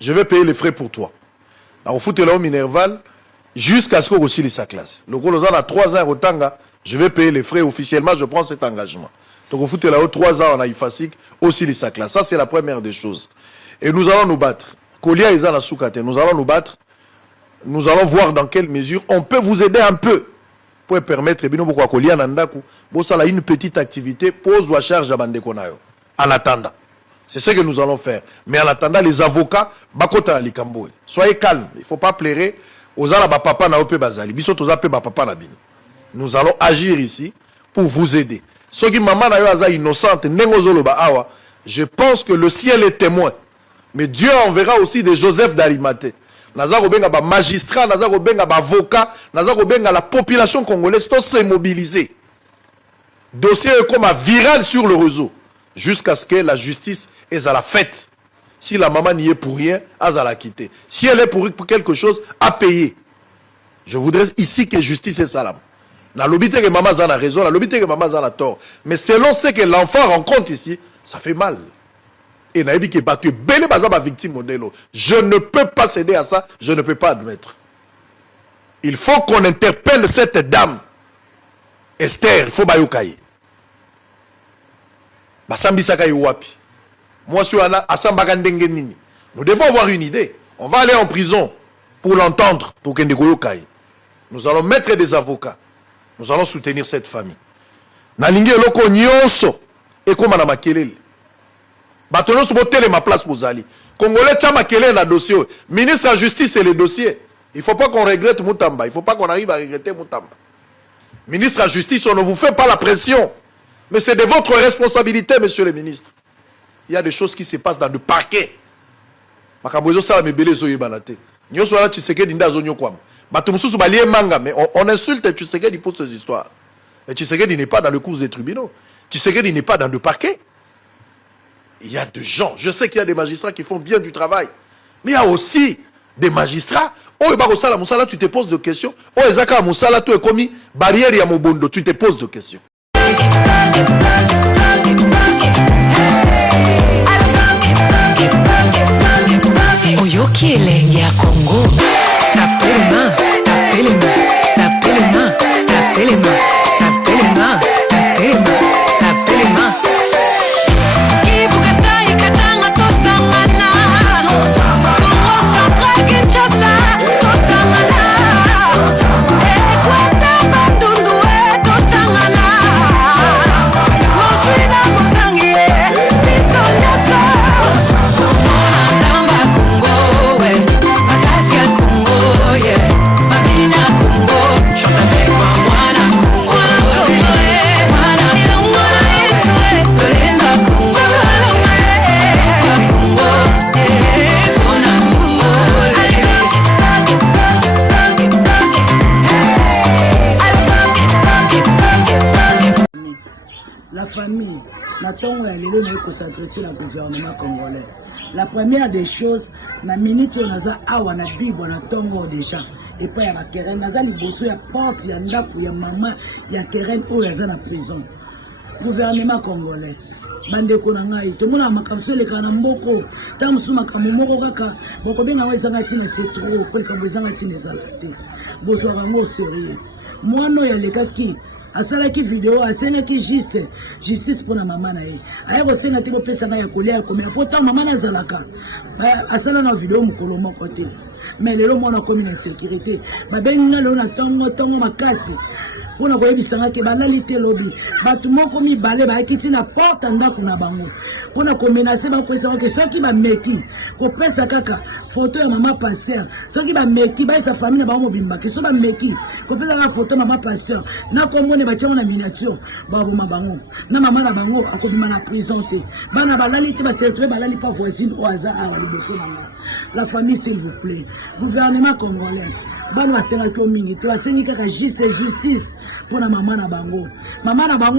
je vais payer les frais pour toi. Au foot là au Minerval, jusqu'à ce qu'on aussi sa classe. Le gros a 3 ans au Tanga, je vais payer les frais officiellement, je prends cet engagement. Donc au foot là au 3 ans on a Ifasik, aussi sa classe. Ça c'est la première des choses. Et nous allons nous battre. Kolia est à Soukate, nous allons nous battre. Nous allons voir dans quelle mesure on peut vous aider un peu pour permettre pourquoi Kolia Nandaku, ça une petite activité, pose la charge à Bandekonayo. En attendant. C'est ce que nous allons faire. Mais en attendant, les avocats, bakota likamboe. Soyez calmes. Il ne faut pas plairer aux alaba papa na ope bazali. Bisoto zape ba papa na bini. Nous allons agir ici pour vous aider. Ceux qui maman na yo aza innocente, nengozolo ba awa, je pense que le ciel est témoin. Mais Dieu enverra aussi des Joseph d'Arimathée. Naza kobenga ba magistrat, naza kobenga ba avocat, naza kobenga la population congolaise, tout s'est mobilisé. Dossier est comme viral sur le réseau. Jusqu'à ce que la justice est à la fête. Si la maman n'y est pour rien, elle a la quitter. Si elle est pour quelque chose, à payer. Je voudrais ici que justice est salam. La lobité que maman a raison, la lobité que maman a tort. Mais selon ce que l'enfant rencontre ici, ça fait mal. Et naïbi qui est battu, belle bazaba victime modèle. Je ne peux pas céder à ça, je ne peux pas admettre. Il faut qu'on interpelle cette dame. Esther, il faut bayoukaye. Moi, nous devons avoir une idée. On va aller en prison pour l'entendre, pour que nous allons mettre des avocats. Nous allons soutenir cette famille. Nalingi eloko nyonso et comme na makelele. Batono so botele ma place bozali. Congolais tcha makelele na dossier. Ministre de la Justice et le dossier. Il ne faut pas qu'on regrette Moutamba. Il ne faut pas qu'on arrive à regretter Moutamba. Ministre de la Justice, on ne vous fait pas la pression. Mais c'est de votre responsabilité, monsieur le ministre. Il y a des choses qui se passent dans le parquet. Mais on insulte Tshisekedi pour ces histoires. Mais Tshisekedi n'est pas dans le cours des tribunaux. Tshisekedi n'est pas dans le parquet. Il y a des gens, je sais qu'il y a des magistrats qui font bien du travail. Mais il y a aussi des magistrats. Oh, tu te poses des questions. Oh, Ezaka Moussala, tu es commis barrière ya Mobondo, tu te poses des questions. Oyoki elenge ya Congo. Tapelema, tapelema, tapelema, tapelema, tapelema, tapelema, tapelema. Ibuka sai katanga tosangana. Congo Central Kinshasa tosangana. Ekwata bandundu tosangana. Mosina mosangi bisonyasa. Mona tamba Congo we, Makasia Congo yeah, Mabina Congo, chante avec moi mwana Congo, mwana ilongona iswe, Belinda Congo, Congo, sona La famille, n'attend à l'élo mais consacrer sur le gouvernement congolais. La première des choses, la minute où on a awa na bibo na tongo déjà. Et pas ya makeren, naza liboso ya porte ya ndaku ya maman ya keren où yaza na prison. Gouvernement congolais. Bande ko na ngai to mona makamso le kana mboko tamsu makamu moko kaka boko benga wezanga tina c'est trop pour que bezanga tina zalate. Boso rango sérieux. Mwana ya lekaki asalaki vidéo asenaki justice pour la maman na ye ayeko senga te kopesa ngai ya kolia komi apota maman nazalaka asala na vidéo mokolo moko te mais lelo mwana komi na sécurité babengi nga lelo na tongo makasi mpona koyebisanga ke balali te lobi bato moko mibale bayaki ntina porte ndako na bango mpona komenase bakoyesanga ke soki bameki kopesa kaka photo ya mama pasteur soki bameki bayesa famille na bango mobimba ke so bameki kopesa kaka photo ya mama pasteur nakomone batiango na miniature baboma bango na mama na bango akobima na prison te bana balali te baseretrouve balali pa voisine oyo aza awa liboso na nga. La famille s'il vous plaît, gouvernement congolais bana basengaki mingi te basengi kaka justice pour na mama na bango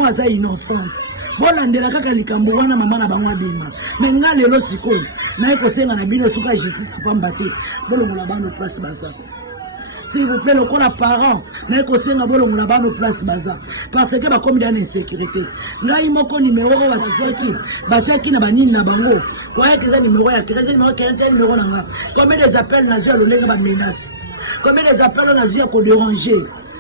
aza innocente bolandela kaka likambo wana mama na bango abima mais nga lelo sikoyo naye kosenga na bino suka justice pamba te bolongola bano place basako s'il vous plaît, le corps à parents, mais que c'est un bon nos place baza. Parce que bah comme il y a une insécurité. Là il manque un numéro à la qui, bachaki na banine na bango. Quoi est ce numéro à créer numéro 41 numéro na. Combien des appels na à le ba menace. Combien des appels na à pour déranger.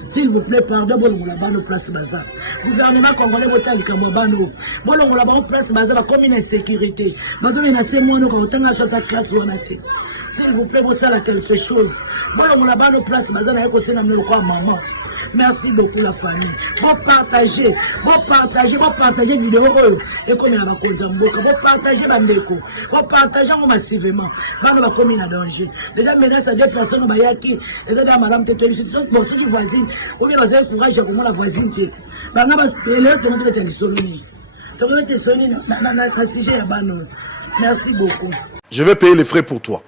S'il vous plaît, pardon, bon nos place baza. Gouvernement congolais botal kamobano. Bon on place baza comme une insécurité. Bazo na c'est moi nous quand on a sur ta classe ou on a été. S'il vous plaît, vous savez quelque chose. Bon, on a pas nos places, mais on a aussi maman. Merci beaucoup la famille. Vous partagez vidéo. Et comme il y a vous partagez Bandeko. Vous partagez massivement. On va commis en danger. Déjà, menace à 2 personnes, on va qui. Et là, madame, tu es bon, si tu voisine, ou bien vous avez courage à comment la voisine. Tu vas te merci beaucoup. Je vais payer les frais pour toi.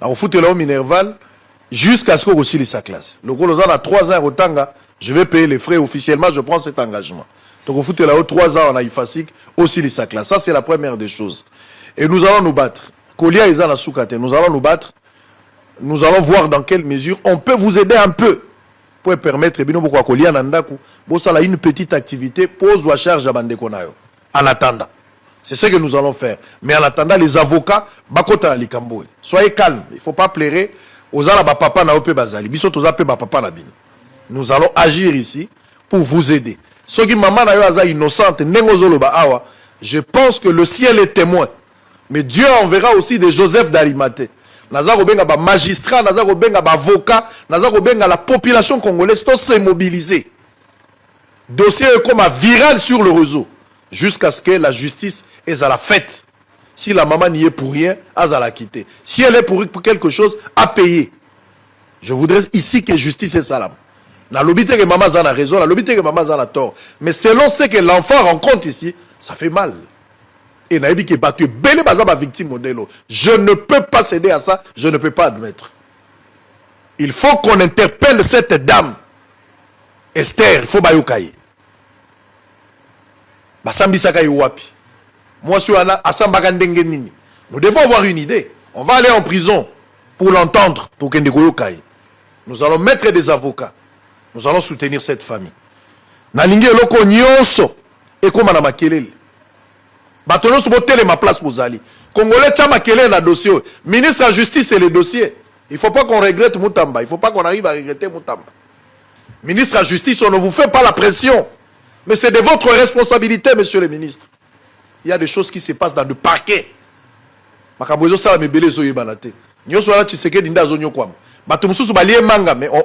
Au foot là au Minerval jusqu'à ce qu'on réussisse sa classe. Le gros a 3 ans au Tanga, je vais payer les frais officiellement, je prends cet engagement. Donc au foot là 3 ans on a Ifasik aussi sa classe. Ça c'est la première des choses. Et nous allons nous battre. Kolia est à Soukate, nous allons nous battre. Nous allons voir dans quelle mesure on peut vous aider un peu pour permettre bino pourquoi Kolia nandaku bo sala une petite activité pose la charge à bandeko nayo. En attendant. C'est ce que nous allons faire. Mais en attendant, les avocats, bakota likamboe. Soyez calmes. Il ne faut pas plairer aux alaba papa na ope bazali. Biso toza pe papa na bino. Nous allons agir ici pour vous aider. Ceux qui maman na yo aza innocente, nengozolo ba awa, je pense que le ciel est témoin. Mais Dieu enverra aussi des Joseph d'Arimathée. Naza kobenga ba magistrat, naza kobenga ba avocat, naza kobenga la population congolaise tous se mobiliser. Dossier est comme viral sur le réseau. Jusqu'à ce que la justice est à la fête. Si la maman n'y est pour rien, elle va la quitter. Si elle est pour quelque chose, à payer. Je voudrais ici que justice est salam. La lobité que maman a raison, la lobité que maman a tort. Mais selon ce que l'enfant rencontre ici, ça fait mal. Et naïbi qui est battu, belle bazaba victime modèle. Je ne peux pas céder à ça, je ne peux pas admettre. Il faut qu'on interpelle cette dame. Esther, il faut bayoukaye. Moi, nous devons avoir une idée. On va aller en prison pour l'entendre, pour que nous allons mettre des avocats. Nous allons soutenir cette famille. Nalingi eloko nyonso et comme na makelele. Batono so botele ma place pour Zali. Congolais tcha makelele na dossier. Ministre de la Justice et le dossier. Il ne faut pas qu'on regrette Moutamba. Il ne faut pas qu'on arrive à regretter Moutamba. Ministre de la Justice, on ne vous fait pas la pression. Mais c'est de votre responsabilité, monsieur le ministre. Il y a des choses qui se passent dans le parquet. Mais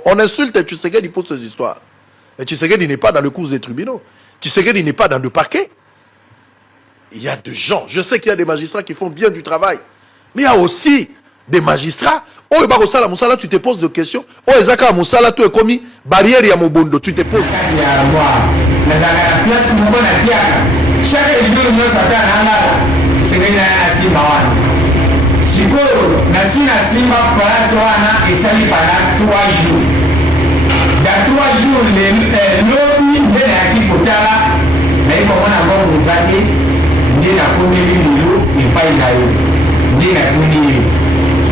on insulte Tshisekedi pour ces histoires. Mais Tshisekedi n'est pas dans le cours des tribunaux. Tshisekedi n'est pas dans le parquet. Il y a des gens, je sais qu'il y a des magistrats qui font bien du travail. Mais il y a aussi des magistrats. Oh, tu te poses des questions. Oh, Ezaka Moussala, tu es commis barrière ya Mobondo, tu te poses. Chaque jour, nous sommes c'est que Simba place et sali pendant 3 jours. Dans 3 jours, l'homme de la Kipotala, mais comme on a bon vous avez, il y a combien de millions et pas il a eu. Il y a tout dit.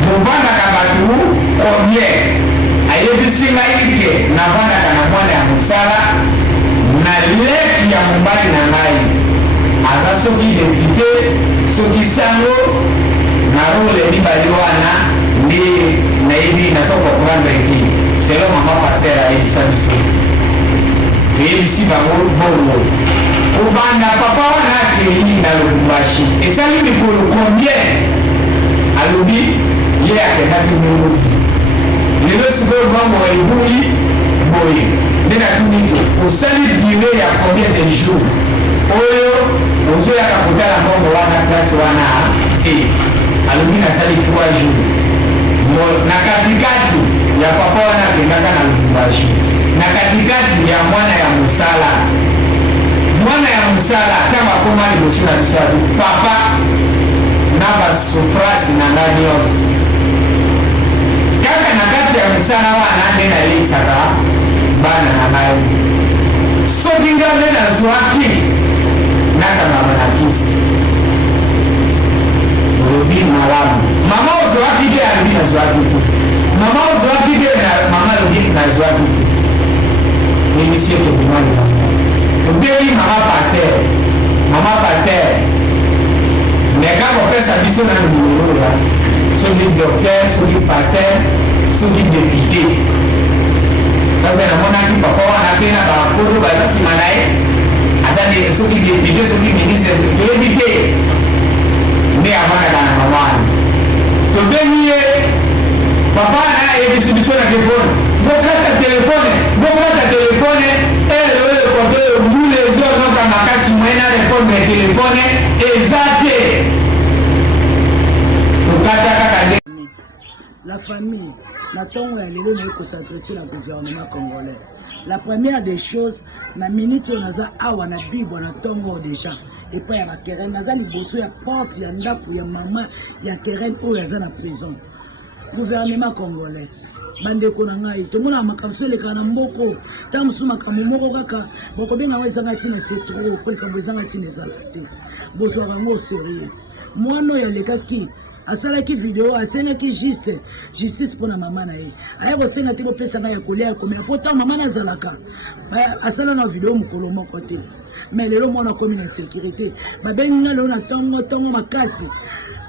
Nous vendons à Kabatou, combien? Aïe, de Singaïke, n'a pas à Moussala, n'a l'air qui a mon bail n'a pas. Aza soki député, soki sango, na role mibali wana, ni naibi na soko kuranda iti. Selon maman pasteur a dit ça du soir. Et ici va bon. Ubanda papa wana ki na Lubumbashi. Et ça lui pour combien? Alobi, il y a que na numéro. Le second mambo est boui. Mais na tout niveau. Pour salir durée il y a combien de jours? Oyo, ozo ya kakutala mambo wana place wana alobi na sali 3 jours. Na katikati ya papa wana kendaka na Lubumbashi. Na katikati ya mwana ya Musala. Mwana ya Musala kama koma ni musula bisadu. Papa na basufrasi na ndani yote. Kaka na kati ya Musala wana nena lisaka bana na nayo. So kinga nena zwaki naka mama na kisi Rubi malamu mama uzo wapige alibi na zwaki tu mama uzo wapige na mama Rubi nazwa bitu émission tobima libango tobeli mama paster meka kopesa biso na numero ya soki docteur soki paster soki député parce que namonaki papa wana mpe na bapoto baza nsima na ye aza soki député soki ministre toyebi te nde avandaka na mama wana tobeli ye papa na ayebisi biso na telefone bokata telefone oyo kote mbula ezonoka makasi moye na répondre ya telefone eza te tokata kaka nde la famille, la tongue est l'élève concentrée sur le gouvernement congolais. La première des choses, la minute où on a awa na bible na tongo déjà. Et puis il y a la querelle, naza liboso ya porte ya ndaku ya maman ya querelle où yaza na prison. Gouvernement congolais. Bande ko na ngai to mona makamso le kana mboko ta musuma kamomoko kaka boko benga weza ngati na c'est trop ko ka bezanga tine zalate. Bozo rango sérieux. Mwana ya lekaki asalaki video asengaki justice pour la maman na ye aye kosenga te kopesa ngai ya kolia komea pourtant mama nazalaka asala na video mokolo moko te mais lelo mwana komi na sécurité babengi nga lelo na ntongo makasi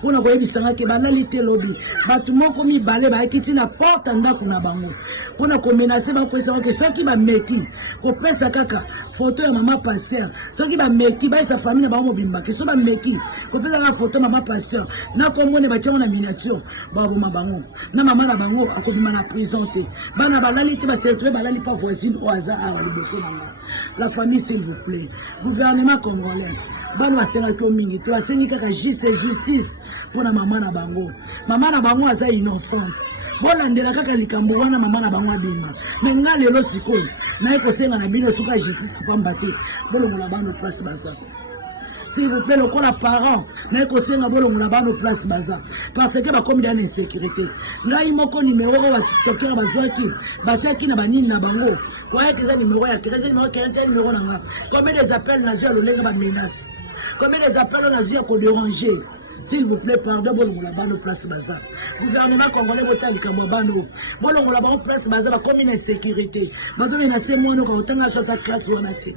mpona koyebisanga ke balali te lobi bato moko mibale bayaki ntina porte ndako na bango mpona komenase bakoyesanga ke soki bameki kopesa kaka photo ya mama pasteur soki bameki bayesa famille na bango mobimba ke so bameki kopesa kaka photo mama pasteur nakomone batiango na miniature baboma bango na mama na bango akobima na prison te bana balali te basertue balali pa voisine oyo aza awa liboso bango la famille s'il vous plaît gouvernement congolais bana basengaki o mingi te basengi kaka justice mpona mama na bango aza innocente bolandela kaka likambo wana mama na bango abima me nga lelo sikoyo naye kosenga na bino soki ya justice pamba te bolongola bano place baza s'il vous plaît lokola parent naye kosenga bolongola bano place baza parce que bakomi dana insécurité ngai moko nimero oyo batiktokere bazwaki batiaki na banini na bango koyaki eza nimero ya kere nimero na nga combien des appels nazwi ya lolenga bamenace combien des appels oyo nazwi ya kodéranger. S'il vous plaît, pardon, bolongola bano place baza. Gouvernement congolais botalika mobano. Bolongola bano place baza ba commune insécurité. Bazo menacer moi no ka otanga sur ta classe wana te.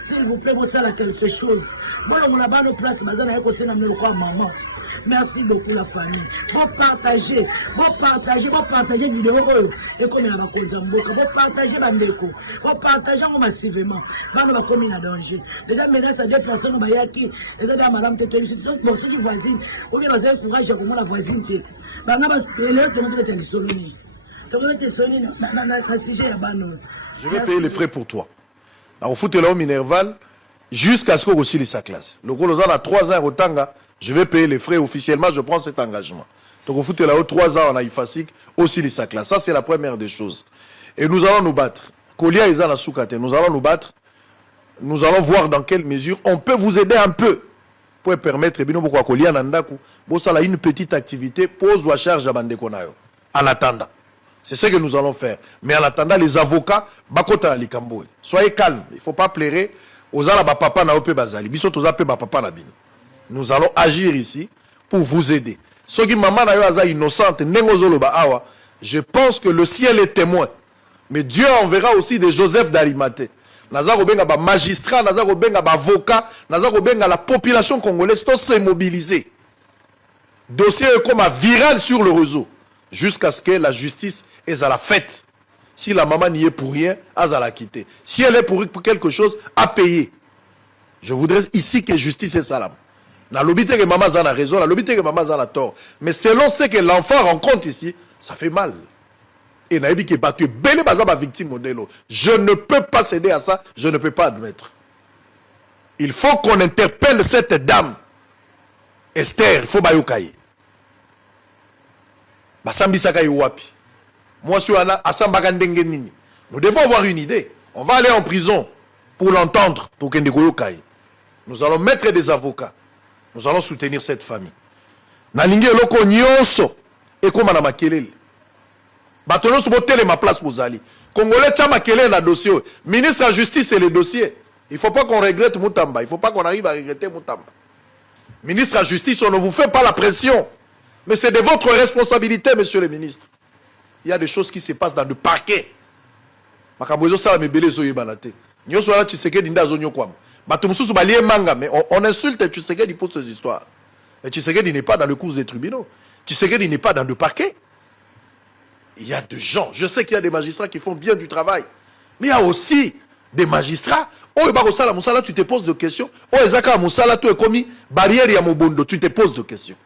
S'il vous plaît, ça quelque chose. Bolongola bano place baza na ko sena melo kwa maman. Merci beaucoup la famille. Bon partager vidéo et comme il va konzamboka. Bon partager bandeko. Bon partager massivement. Bano ba commune en danger. Déjà menace à deux personnes ba yaki et ça madame te tenu c'est bon c'est voisine. On est dans un courage comme la voisine te. Bana ba élève te montre te soloni. Tu veux te soloni na sujet ya bano. Je vais payer les frais pour toi. Alors foute là au Minerval jusqu'à ce qu'on réussisse sa classe. Le gros a 3 ans au Tanga. Je vais payer les frais officiellement, je prends cet engagement. Donc, au foot là-haut, 3 ans en Aïfasik, aussi les sacs là. Ça, c'est la première des choses. Et nous allons nous battre. Kolia et Zana Soukate, nous allons nous battre. Nous allons voir dans quelle mesure on peut vous aider un peu pour permettre, et bien, pourquoi Kolia Nandaku, bon, ça a une petite activité, pose la charge à Bandekonayo. En attendant. C'est ce que nous allons faire. Mais en attendant, les avocats, Bakota Likamboé. Soyez calmes. Il ne faut pas plairer aux Alaba Papa Naope Bazali. Bisot aux Apé Papa Nabini. Nous allons agir ici pour vous aider. Ce qui maman est innocente, je pense que le ciel est témoin. Mais Dieu enverra aussi des Joseph d'Arimathée. Nazar Obenga ba magistrat, Nazar Obenga ba avocat, Nazar Obenga la population congolaise, tout s'est mobilisé. Dossier est comme viral sur le réseau. Jusqu'à ce que la justice est à la fête. Si la maman n'y est pour rien, elle a la quitter. Si elle est pour quelque chose, à payer. Je voudrais ici que justice est salam. La lobité que maman a raison, la lobité que maman a tort. Mais selon ce que l'enfant rencontre ici, ça fait mal. Et naïbi qui est battu, belle bazaba victime modèle. Je ne peux pas céder à ça, je ne peux pas admettre. Il faut qu'on interpelle cette dame. Esther, il faut bayukaye. Basambi sakayi wapi. Moi, je suis à Sambagandengenini. Nous devons avoir une idée. On va aller en prison pour l'entendre, pour qu'elle ne. Nous allons mettre des avocats. Nous allons soutenir cette famille. Nalingi eloko nyonso ekoma na makelele. Bato nyonso botele ma place bozali. Congolais tcha makelele na dossier. Ministre de la Justice c'est le dossier. Il ne faut pas qu'on regrette Moutamba. Il ne faut pas qu'on arrive à regretter Moutamba. Ministre de la Justice, on ne vous fait pas la pression. Mais c'est de votre responsabilité, monsieur le ministre. Il y a des choses qui se passent dans le parquet. makambo ezosala mebele ezoyebana te nyonso wana Tshisekedi nde azonyokwama bato mosusu balie manga mais on insulte Tshisekedi pour ces histoires. Mais Tshisekedi n'est pas dans le cours des tribunaux. Tshisekedi n'est pas dans le parquet. Il y a des gens, je sais qu'il y a des magistrats qui font bien du travail, mais il y a aussi des magistrats. Oh, Moussala, tu te poses des questions. Oh, Ezaka Moussala, tu es commis barrière à Mobondo, tu te poses des questions.